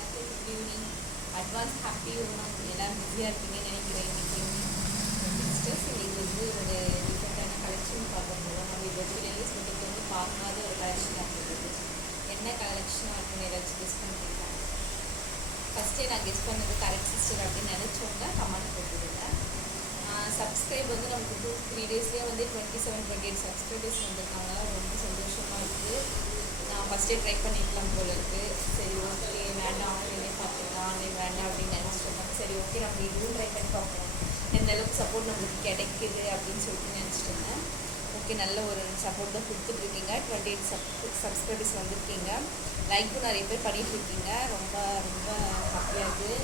Night good evening advance happy Onam. எல்லாம் பிஸியாக இருப்பீங்கன்னு நினைக்கிறேன். இன்றைக்கி சிஸ்டர்ஸ் இன்றைக்கி வந்து ஒரு டிஃப்ரெண்ட்டான கலெக்ஷன் பார்க்க போகிறோம். நம்ம இப்போ லேடிஸ் பக்கத்துக்கு வந்து பார்க்காத ஒரு கலெக்ஷன் இருக்குது. என்ன கலெக்ஷன் அப்படின்னு ஏதாச்சும் கெஸ் பண்ணுறீங்களா? ஃபஸ்ட்டே நான் கெஸ் பண்ணது கரெக்ட் சிஸ்டர் அப்படின்னு நினச்சவங்க கமெண்ட் போட்டுவிடுங்க. சப்ஸ்கிரைப் வந்து நமக்கு 2-3 டேஸ்லேயே வந்து 27-28 சப்ஸ்கிரைபர்ஸ் வந்திருக்காங்க. ரொம்ப சந்தோஷமாக இருக்குது. நான் ஃபஸ்ட்டே ட்ரை பண்ணிக்கலாம் போல இருக்குது. சரி ஓகே வேண்டாம் ஆன்லைனே பார்த்துக்கலாம், ஆன்லைன் வேண்டாம் அப்படின்னு நினச்சிட்டு சரி ஓகே நம்ம இதுவும் ட்ரை பண்ணி பார்ப்போம், எந்த அளவுக்கு சப்போர்ட் நம்மளுக்கு கிடைக்குது அப்படின்னு சொல்லிட்டு நினச்சிட்டு இருந்தேன். ஓகே நல்ல ஒரு சப்போர்ட் தான் கொடுத்துட்ருக்கீங்க. 28 சப்ஸ்கிரைபர்ஸ் வந்திருக்கீங்க. லைக்கும் நிறைய பேர் பண்ணிகிட்ருக்கீங்க. ரொம்ப ரொம்ப ஹாப்பியாக இருக்குது.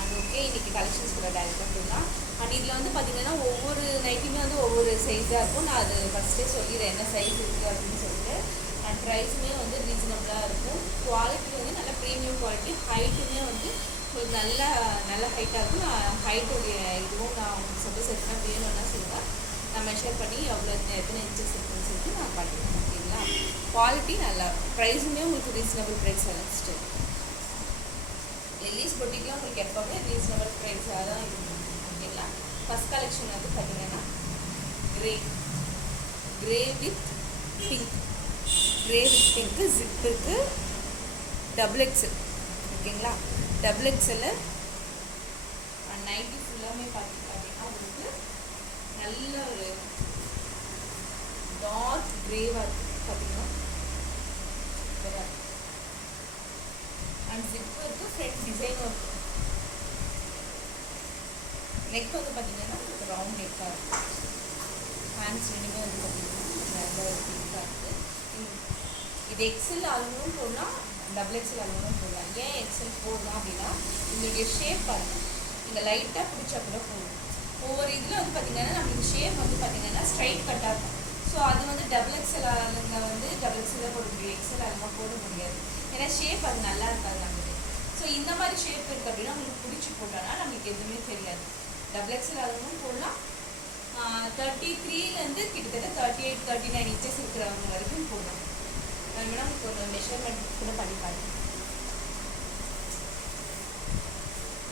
அண்ட் ஓகே இன்றைக்கி கலெக்ஷன்ஸ் கூட டைரெக்டாக போடலாம். அண்ட் இதில் வந்து பார்த்திங்கன்னா ஒவ்வொரு நைட்டுமே வந்து ஒவ்வொரு சைஸாக இருக்கும். நான் அது ஃபஸ்ட்டே சொல்லிடுறேன் என்ன சைஸ் இருக்குது அப்படின்னு சொல்லிட்டு. அண்ட் ப்ரைஸுமே வந்து ரீசனபிளாக இருக்கும். குவாலிட்டி வந்து நல்ல ப்ரீமியம் குவாலிட்டி. ஹைட்டுமே வந்து ஒரு நல்ல ஹைட்டாக இருக்கும். நான் ஹைட்டுடைய இதுவும் நான் உங்களுக்கு சப்போஸ் எத்தனை வேணும்னா சொல்லுவேன், நான் மெஷர் பண்ணி எத்தனை இன்ச்சஸ் இருக்குன்னு சொல்லிட்டு நான் பண்ணிடுவேன். ஓகேங்களா? குவாலிட்டி நல்லா, ப்ரைஸுமே உங்களுக்கு ரீசனபிள் ப்ரைஸ் அழைச்சிட்டு எல்லிஸ் பொட்டிக்கெலாம் உங்களுக்கு எப்போவுமே ரீசனபிள் ப்ரைஸாக தான் இருக்கும். ஓகேங்களா? ஃபஸ்ட் கலெக்ஷன் வந்து பார்த்தீங்கன்னா grey with pink. Grey with பிங்க்கு ஜிப் இருக்குது. Double XL. ஓகேங்களா? Double XL. நைட்டி ஃபுல்லாமே பார்த்தீங்க அப்படின்னா உங்களுக்கு நல்ல ஒரு டார்க் கிரேவாக இருக்குது. பார்த்தீங்கன்னா சூப்பராக இருக்குது. அண்ட் ஜிப்பு இருக்குது. ஃப்ரண்ட் டிசைனும் இருக்குது. நெக் வந்து பார்த்தீங்கன்னா உங்களுக்கு ரவுண்ட் நெக்காக இருக்குது. ஹேண்ட்ஸ் ரெண்டுமே வந்து பார்த்தீங்கன்னா நல்ல ஒரு பிங்காக இருக்குது. இது எக்ஸல் அளவும் போடலாம், டபுள் எக்ஸல் அளவும் போடலாம். ஏன் எக்ஸல் போடலாம் அப்படின்னா உங்களுடைய ஷேப் பாருங்கள், நீங்கள் லைட்டாக பிடிச்சா கூட போடணும். ஒவ்வொரு இதில் வந்து பார்த்திங்கன்னா நம்மளுக்கு ஷேப் வந்து பார்த்திங்கன்னா ஸ்ட்ரைட் கட்டாக இருக்கும். ஸோ அது வந்து டபுள் எக்ஸல் ஆளுங்க வந்து டபுள் எக்ஸலில் போட முடியும், எக்ஸல் ஆளுங்க போட முடியாது. ஏன்னா ஷேப் அது நல்லா இருக்காது நம்மளுக்கு. ஸோ இந்த மாதிரி ஷேப் இருக்குது அப்படின்னா உங்களுக்கு பிடிச்சி போட்டோன்னா நம்மளுக்கு எதுவுமே தெரியாது. டபுள் எக்ஸல் அளவும் போடலாம். 33லேருந்து கிட்டத்தட்ட 38-39 இன்ச்சஸ் இருக்கிறவங்க வரைக்கும் போடலாம். வேணும்னா உங்களுக்கு ஒரு மெஷர்மெண்ட் கூட பண்ணி பாருங்க.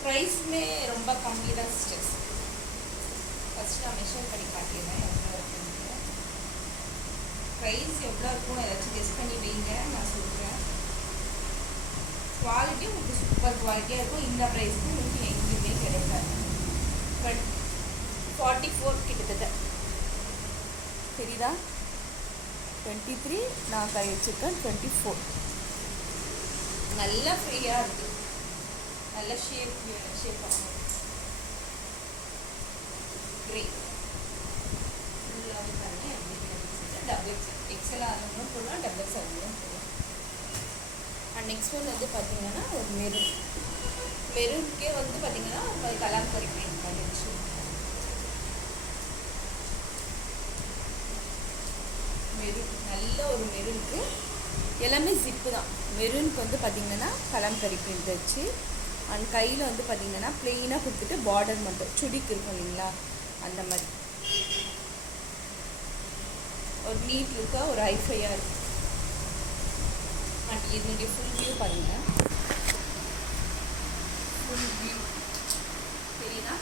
ப்ரைஸுமே ரொம்ப கம்மி தான் சிஸ்டர்ஸ். ஃபஸ்ட்டு நான் மெஷர் பண்ணி காட்டிடுறேன் எவ்வளோ இருக்குன்னு. ப்ரைஸ் எவ்வளோ இருக்கும்னு ஏதாச்சும் கெஸ் பண்ணி வைங்க, நான் சொல்கிறேன். குவாலிட்டி உங்களுக்கு சூப்பர் குவாலிட்டியாக இருக்கும். இந்த ப்ரைஸுக்கு உங்களுக்கு எங்கேயுமே கிடைக்காது. பட் 44 கிட்டத்தட்ட தெரியுதா? 23 நான் கை வச்சுருக்கேன். 24 நல்லா ஃப்ரீயாக இருக்குது. நல்ல ஷேப் ஆகும். கிரே ஃபுல்லாக பண்ணி டபுள் எக்ஸல் ஆகணும் போடலாம், டபுள் எக்ஸல் ஆகணும் போடலாம். அண்ட் நெக்ஸ்ட் ஒன் வந்து பார்த்தீங்கன்னா ஒரு மெரூனுக்கே வந்து பார்த்தீங்கன்னா கலாம்கரி பெயிண்ட் பண்ணிடுச்சு. மெரூன் நல்ல ஒரு மெரூனுக்கு எல்லாமே ஜிப்பு தான். மெரூனுக்கு வந்து பார்த்திங்கன்னா கலாம்கரி பெயிண்ட் வச்சு அண்ட் கையில் வந்து பார்த்திங்கன்னா ப்ளெயினாக கொடுத்துட்டு பார்டர் மட்டும் சுடிக்கு இருக்கும் இல்லைங்களா, அந்த மாதிரி ஒரு நீட் லுக்காக ஒரு ஹைஃபையாக இருக்கும். அண்ட் இதனுடைய ஃபுல் வியூ பாருங்கள். ஃபுல் வியூ தெரியுதா?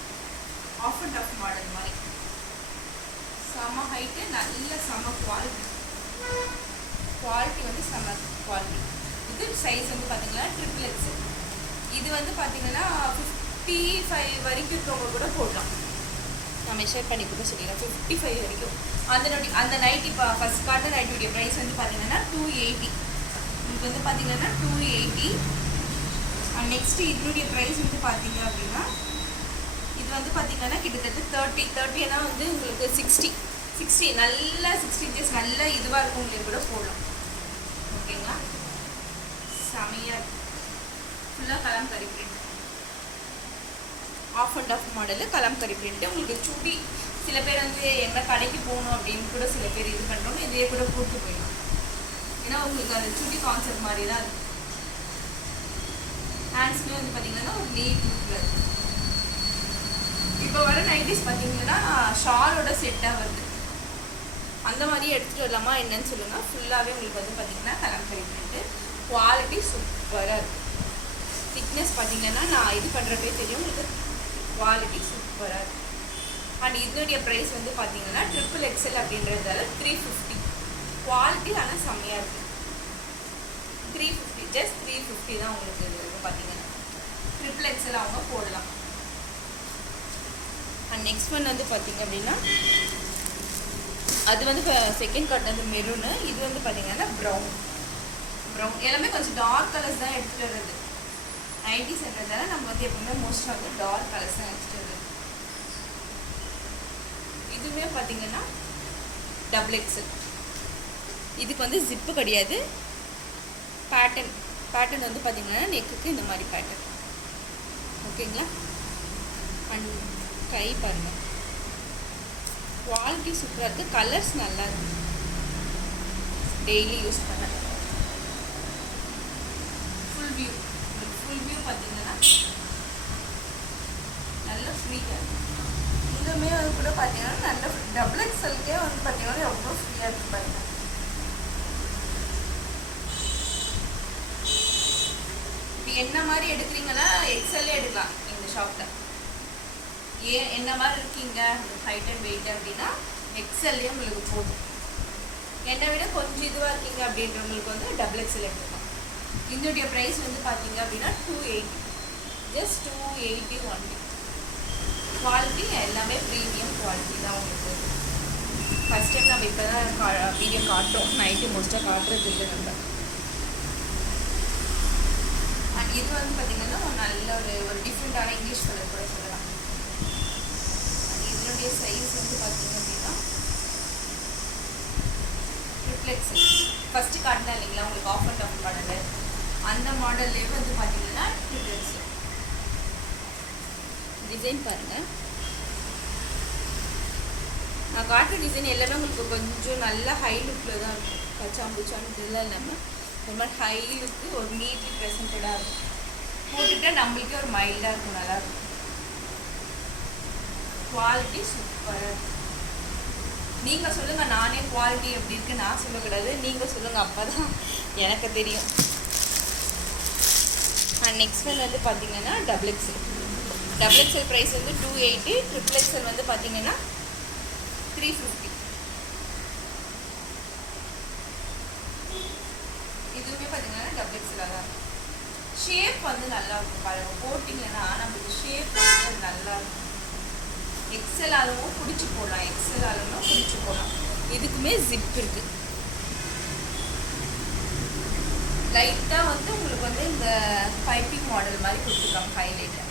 ஆஃப் அண்ட் ஆஃப் மாடல் மாதிரி செம ஹைட்டு, நல்ல செம குவாலிட்டி வந்து செம குவாலிட்டி. இது சைஸ் வந்து பார்த்தீங்கன்னா ட்ரிபிள் எக்ஸல். இது வந்து பார்த்தீங்கன்னா 55 வரைக்கும் இருக்கவங்க கூட போடலாம். நான் மெஷர் பண்ணி கூட சொல்லிடுறேன். 55 வரைக்கும். அந்த நைட்டி இப்போ ஃபஸ்ட் காட்டன் நைட்டியுடைய ப்ரைஸ் வந்து பார்த்தீங்கன்னா 280. இது வந்து பார்த்தீங்கன்னா 280. அண்ட் நெக்ஸ்ட்டு இதனுடைய ப்ரைஸ் வந்து பார்த்தீங்க அப்படின்னா இது வந்து பார்த்தீங்கன்னா கிட்டத்தட்ட 30 வந்து உங்களுக்கு 60 நல்ல 60 இன்ச்சஸ் நல்ல இதுவாக இருக்கும் உங்களுக்கு கூட போடலாம். ஓகேங்களா? செமையாக ஃபுல்லாக Kalamkari print, half and half model Kalamkari print. உங்களுக்கு சுடி சில பேர் வந்து எங்கே கடைக்கு போகணும் அப்படின்னு கூட சில பேர் இது பண்ணுறோம், இதையே கூட போட்டு போயிடலாம். ஏன்னா உங்களுக்கு அந்த சுடி கான்செப்ட் மாதிரி தான் இருக்கும். ஹேண்ட்ஸ்மே வந்து பார்த்தீங்கன்னா ஒரு நீட் லுக்கில் இருக்கும். இப்போ வர நைட்டிஸ் பார்த்தீங்கன்னா ஷாலோட செட்டாக வருது. அந்த மாதிரி எடுத்துகிட்டு வரலாமா என்னன்னு சொல்லுங்கள். ஃபுல்லாகவே உங்களுக்கு வந்து பார்த்தீங்கன்னா கலாம்கரி பிரிண்ட்டு குவாலிட்டி சூப்பராக இருக்குது. திக்னஸ் பார்த்தீங்கன்னா நான் இது பண்ணுறப்பே தெரியும் உங்களுக்கு, குவாலிட்டி சூப்பராக இருக்கும். அண்ட் இதனுடைய ப்ரைஸ் வந்து பார்த்தீங்கன்னா XXL அப்படின்றதால 350. குவாலிட்டி ஆனால் செம்மையாக இருக்குது. 350, ஜஸ்ட் 350 தான் உங்களுக்கு இது வந்து பார்த்தீங்கன்னா XXL அவங்க போடலாம். அண்ட் நெக்ஸ்ட் ஒன் வந்து பார்த்தீங்க அப்படின்னா அது வந்து செகண்ட் கார்ட் வந்து மெரூனு, இது வந்து பார்த்தீங்கன்னா ப்ரௌன். எல்லாமே கொஞ்சம் டார்க் கலர்ஸ் தான் எடுத்துகிட்டு வருது. 90s நம்ம வந்து எப்பவுமே மோஸ்ட்டாக வந்து டார்க் கலர்ஸ் தான் எடுத்துகிட்டு வருது. இதுவே பார்த்தீங்கன்னா XXL. இதுக்கு வந்து ஜிப்பு கிடையாது. பேட்டர்ன் வந்து பார்த்தீங்கன்னா நெக்குக்கு இந்த மாதிரி பேட்டர்ன். ஓகேங்களா? அண்ட் கை பாருங்கள், குவாலிட்டி சூப்பராக இருக்குது. கலர்ஸ் நல்லா இருக்குது, டெய்லி யூஸ் பண்ண. ஃபுல் வியூ பார்த்தீங்கன்னா நல்ல ஃப்ரீயாக இருக்குது. இங்குமே வந்து கூட பார்த்தீங்கன்னா நல்ல XXLக்கே வந்து பார்த்தீங்கன்னா எவ்வளோ ஃப்ரீயாக இருக்குது பாருங்கள். இப்போ என்ன மாதிரி எடுக்கிறீங்கன்னா XL எடுக்கலாம் இந்த ஷாப்பில். என்ன மாதிரி இருக்கீங்க ஹைட் அண்ட் வெயிட் அப்படின்னா XLயே உங்களுக்கு போதும். என்னை விட கொஞ்சம் இதுவாக இருக்கீங்க அப்படின்றவங்களுக்கு வந்து XXL எடுத்துக்கலாம். இதனுடைய ப்ரைஸ் வந்து பார்த்தீங்க அப்படின்னா 280, ஜஸ்ட் 280 ஒன்லி. குவாலிட்டி எல்லாமே ப்ரீமியம் குவாலிட்டி தான் உங்களுக்கு. ஃபஸ்ட் டைம் நம்ம இப்போ தான் வீடியோ காட்டுறோம், நைட்டு மோஸ்ட்டாக காட்டுறது இல்லை நம்ம. அண்ட் இது வந்து பார்த்தீங்கன்னா நல்ல ஒரு டிஃப்ரெண்ட்டான இங்கிலீஷ் கலர் கூட சொல்லலாம். இதனுடைய சைஸ் வந்து பார்த்தீங்க அப்படின்னா XXL. ஃபஸ்ட்டு காட்டினா இல்லைங்களா உங்களுக்கு ஆஃப் அண்ட் ஆஃப் மாடல், அந்த மாடல்லே வந்து பார்த்தீங்கன்னா XXL. டிசைன் பாருங்கள், நான் காட்டுற டிசைன் எல்லாமே உங்களுக்கு கொஞ்சம் நல்ல ஹை லுக்கில் தான் இருக்கும். பச்சாம்பூச்சான்னு இதெல்லாம் இல்லாமல் ஒரு மாதிரி ஹை லுக்கு, ஒரு நீட்லி ப்ரெசன்டடாக இருக்கும். போட்டுக்கிட்டால் நம்மளுக்கே ஒரு மைல்டாக இருக்கும், நல்லாயிருக்கும். குவாலிட்டி சூப்பராக இருக்குது. நீங்கள் சொல்லுங்கள், நானே குவாலிட்டி எப்படி இருக்குது நான் சொல்லக்கூடாது, நீங்கள் சொல்லுங்கள், அப்போ தான் எனக்கு தெரியும். அண்ட் நெக்ஸ்ட் ஒன் வந்து பார்த்தீங்கன்னா XXL ப்ரைஸ் வந்து 280, XXL வந்து பார்த்தீங்கன்னா 350. இதுவுமே பார்த்தீங்கன்னா XXL தான். ஷேப் வந்து நல்லா இருக்கும் பாருங்க, போட்டிங்கன்னா நம்மளுக்கு ஷேப் வந்து நல்லா இருக்கும். XL அளவும் பிடிச்சி போடலாம், XL அளவும் பிடிச்சி போடலாம். இதுக்குமே ஜிப் இருக்குது. லைட்டாக வந்து உங்களுக்கு வந்து இந்த பைப்பிங் மாடல் மாதிரி கொடுத்துருக்காங்க ஹைலைட்டர்.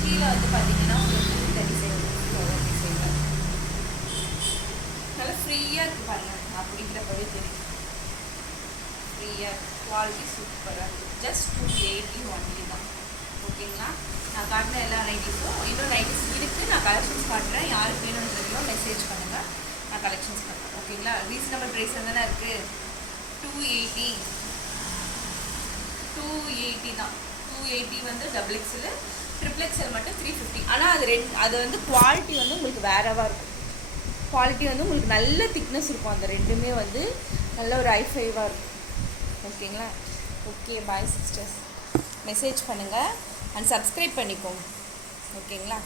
கீழே வந்து பார்த்தீங்கன்னா உங்களுக்கு இந்த டிசைன் நல்லா ஃப்ரீயாக இருக்குது பாருங்கள். நான் பிடிக்கிறப்பவே தெரியும், ஃப்ரீயாக. குவாலிட்டி சூப்பராக இருக்குது. ஜஸ்ட் 280 ஒன்லி தான். ஓகேங்களா? நான் காட்டின எல்லா நைட்டிஸும் இன்னும் நைட்டிஸ் இருக்குது. நான் கலெக்ஷன்ஸ் காட்டுறேன். யாருக்கு வேணும்னு தெரியும் மெசேஜ் பண்ணுங்கள், நான் கலெக்ஷன்ஸ் பண்ணுறேன். ஓகேங்களா? ரீசனபிள் ப்ரைஸ் தானே இருக்குது. 280 தான். 280 வந்து XXL, XXL மட்டும் 350. ஆனால் அது வந்து குவாலிட்டி வந்து உங்களுக்கு வேறவாக இருக்கும். குவாலிட்டி வந்து உங்களுக்கு நல்ல திக்னஸ் இருக்கும். அந்த ரெண்டுமே வந்து நல்ல ஒரு ஹை-ஃபைவாக இருக்கும். ஓகேங்களா? ஓகே, பாய் சிஸ்டர்ஸ். மெசேஜ் பண்ணுங்கள் அண்ட் சப்ஸ்கிரைப் பண்ணிக்கோங்க. ஓகேங்களா?